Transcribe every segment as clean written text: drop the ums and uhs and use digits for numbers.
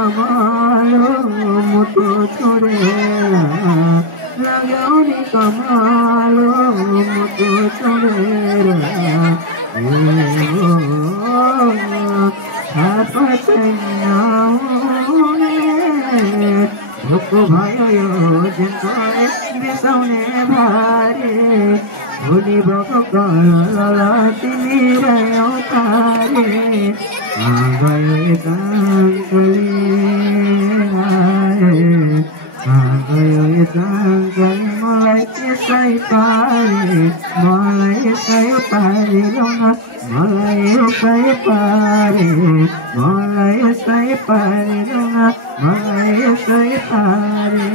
कमालो मुटु छोडेर लगाउने कमालो मुटु छोडेर थाहा छैन ढुक्क भयो यो जिन्दगी बिसाउने भारी भोलि भएको कल तिमी रह्यौ तारे गयो एकाङ्कले मलाई यसै पारे मलाई यसै पारे मलाई यसै पारे मलाई यसै पारे मलाई यसै पारे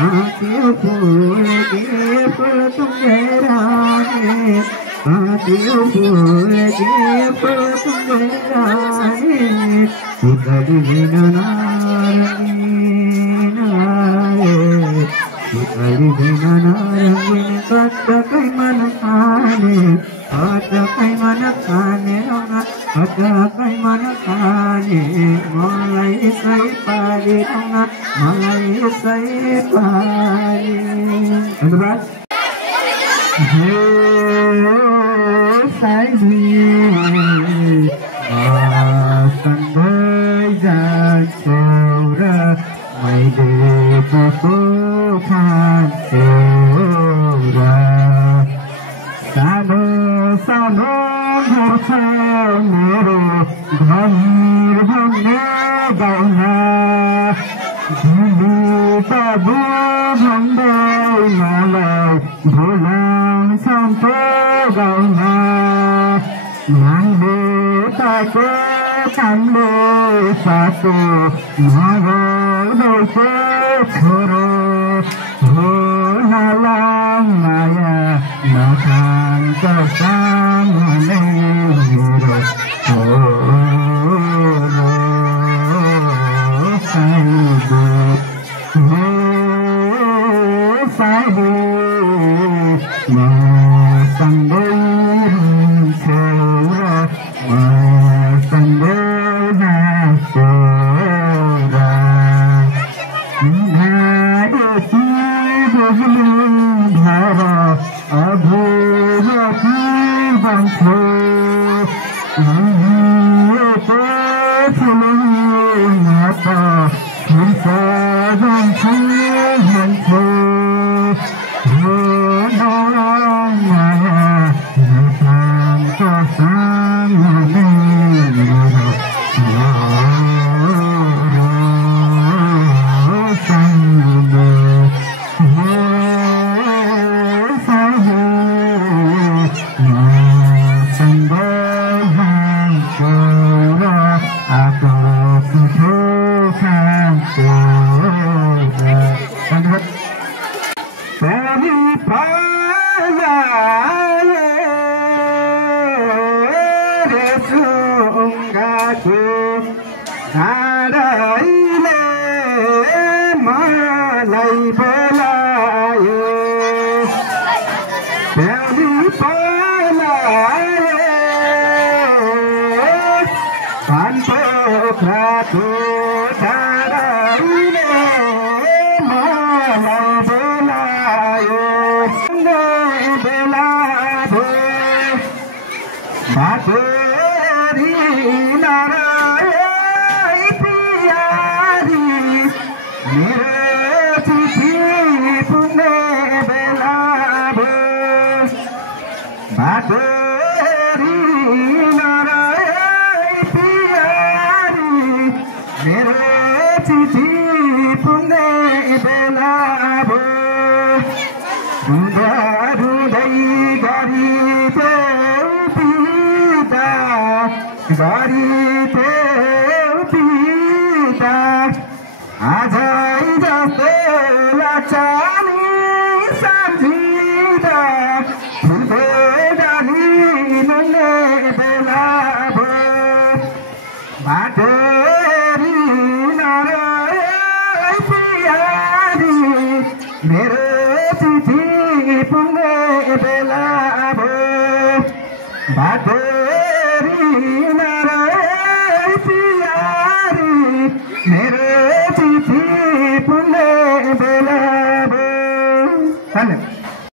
आँखियों फूल के फूल तुम्हें राने आँखियों फूल के फूल तुम्हें राने उतरी बिना नारंगीन आए उतरी बिना नारंगीन कटकै मन खाने कटकै मन खाने मलाई यसै पारे मलाई यसै पारे धन्यवाद सधैँ जान्छौ र मैले पो खान्छौ र सानो सानो घर छ मेरो घर भन्ने गाउँमा बाबु भन्दै मलाई भोलाउँछ गाउँमा नाङ्गो ताको काम्रो सातो नगर्दैछो छोरो हो नलाङ माया नखान्छ सामने मेरो हो मेरो चिठी पुग्ने बेला भयो बाटो